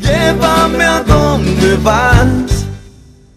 Llévame a donde vas.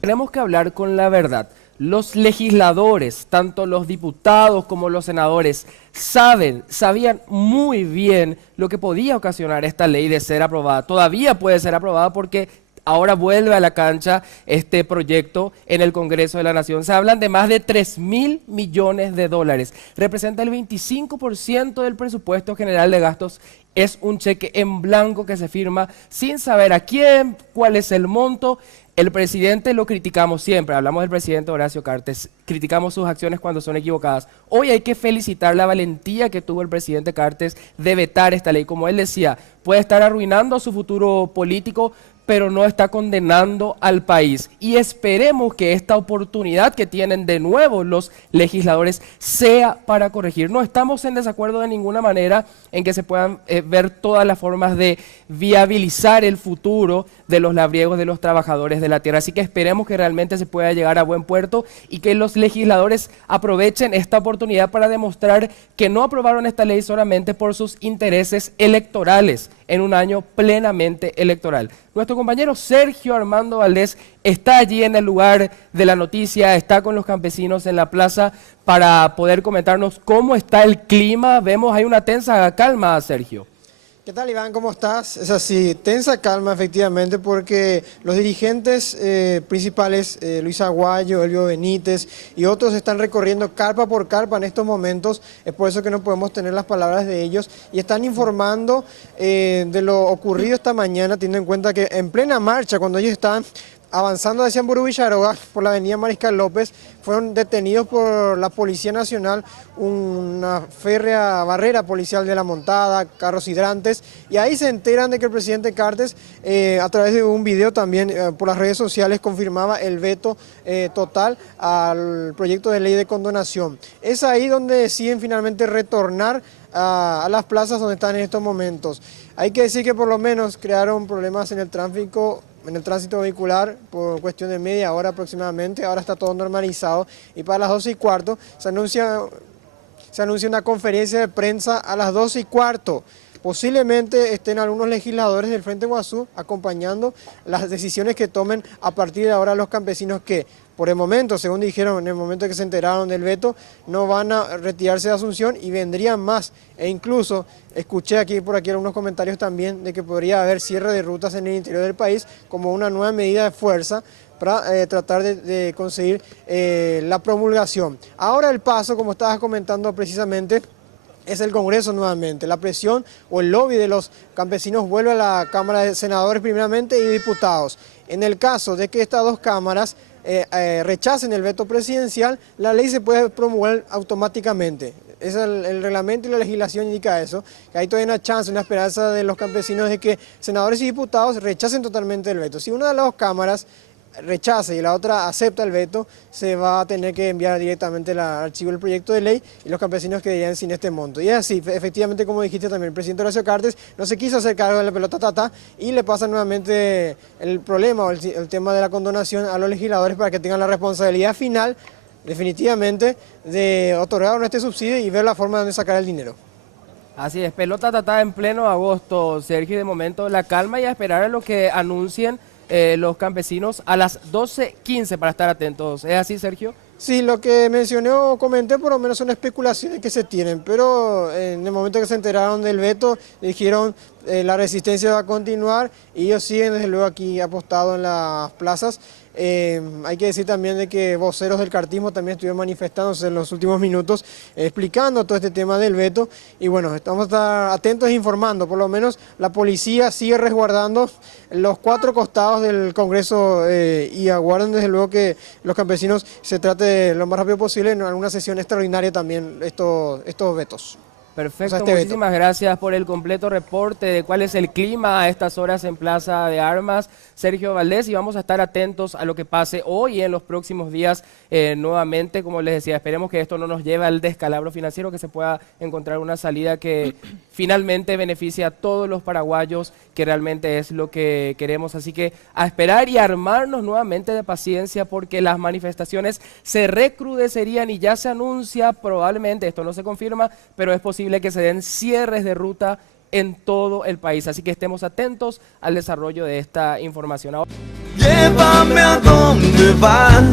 Tenemos que hablar con la verdad. Los legisladores, tanto los diputados como los senadores, sabían muy bien lo que podía ocasionar esta ley de ser aprobada. Todavía puede ser aprobada porque ahora vuelve a la cancha este proyecto en el Congreso de la Nación. Se hablan de más de 3.000 millones de dólares. Representa el 25% del presupuesto general de gastos. Es un cheque en blanco que se firma sin saber a quién, cuál es el monto. El presidente lo criticamos siempre, hablamos del presidente Horacio Cartes, criticamos sus acciones cuando son equivocadas. Hoy hay que felicitar la valentía que tuvo el presidente Cartes de vetar esta ley. Como él decía, puede estar arruinando su futuro político, pero no está condenando al país. Y esperemos que esta oportunidad que tienen de nuevo los legisladores sea para corregir. No estamos en desacuerdo de ninguna manera en que se puedan ver todas las formas de viabilizar el futuro de los labriegos, de los trabajadores de la tierra. Así que esperemos que realmente se pueda llegar a buen puerto y que los legisladores aprovechen esta oportunidad para demostrar que no aprobaron esta ley solamente por sus intereses electorales en un año plenamente electoral. Nuestro compañero Sergio Armando Valdés está allí en el lugar de la noticia, está con los campesinos en la plaza para poder comentarnos cómo está el clima. Vemos hay una tensa calma, Sergio. ¿Qué tal, Iván? ¿Cómo estás? Es así, tensa calma efectivamente porque los dirigentes principales, Luis Aguayo, Elvio Benítez y otros están recorriendo carpa por carpa en estos momentos, es por eso que no podemos tener las palabras de ellos y están informando de lo ocurrido esta mañana, teniendo en cuenta que en plena marcha, cuando ellos estaban avanzando hacia Hamburgo Villaroga por la avenida Mariscal López, fueron detenidos por la Policía Nacional, una férrea barrera policial de la montada, carros hidrantes, y ahí se enteran de que el presidente Cartes, a través de un video también por las redes sociales, confirmaba el veto total al proyecto de ley de condonación. Es ahí donde deciden finalmente retornar a las plazas donde están en estos momentos. Hay que decir que por lo menos crearon problemas en el tránsito vehicular por cuestión de media hora aproximadamente. Ahora está todo normalizado y para las 12:15 se anuncia una conferencia de prensa a las 12:15. Posiblemente estén algunos legisladores del Frente Guazú acompañando las decisiones que tomen a partir de ahora los campesinos que, por el momento, según dijeron, en el momento que se enteraron del veto, no van a retirarse de Asunción y vendrían más. E incluso escuché por aquí algunos comentarios también de que podría haber cierre de rutas en el interior del país como una nueva medida de fuerza para tratar de conseguir la promulgación. Ahora el paso, como estabas comentando precisamente, es el Congreso nuevamente. La presión o el lobby de los campesinos vuelve a la Cámara de Senadores primeramente y diputados. En el caso de que estas dos cámaras rechacen el veto presidencial, la ley se puede promulgar automáticamente. Es el reglamento y la legislación indica eso, que hay todavía una chance, una esperanza de los campesinos de que senadores y diputados rechacen totalmente el veto. Si una de las dos cámaras rechaza y la otra acepta el veto, se va a tener que enviar directamente el archivo del proyecto de ley y los campesinos quedarían sin este monto. Y es así, efectivamente, como dijiste también, el presidente Horacio Cartes no se quiso hacer cargo de la pelota tata y le pasa nuevamente el problema o el tema de la condonación a los legisladores para que tengan la responsabilidad final, definitivamente, de otorgar este subsidio y ver la forma de sacar el dinero. Así es, pelota tata en pleno agosto, Sergio, de momento la calma y a esperar a lo que anuncien los campesinos a las 12:15 para estar atentos. ¿Es así, Sergio? Sí, lo que mencioné o comenté por lo menos son especulaciones que se tienen, pero en el momento que se enteraron del veto dijeron la resistencia va a continuar y ellos siguen desde luego aquí apostados en las plazas. Hay que decir también de que voceros del cartismo también estuvieron manifestándose en los últimos minutos explicando todo este tema del veto y bueno, estamos a estar atentos e informando, por lo menos la policía sigue resguardando los 4 costados del Congreso y aguardan desde luego que los campesinos se trate lo más rápido posible en alguna sesión extraordinaria también estos vetos. Perfecto, muchísimas gracias por el completo reporte de cuál es el clima a estas horas en Plaza de Armas, Sergio Valdés, y vamos a estar atentos a lo que pase hoy y en los próximos días nuevamente. Como les decía, esperemos que esto no nos lleve al descalabro financiero, que se pueda encontrar una salida que finalmente beneficie a todos los paraguayos, que realmente es lo que queremos. Así que a esperar y armarnos nuevamente de paciencia porque las manifestaciones se recrudecerían y ya se anuncia probablemente, esto no se confirma, pero es posible que se den cierres de ruta en todo el país. Así que estemos atentos al desarrollo de esta información. Llévame a donde vas.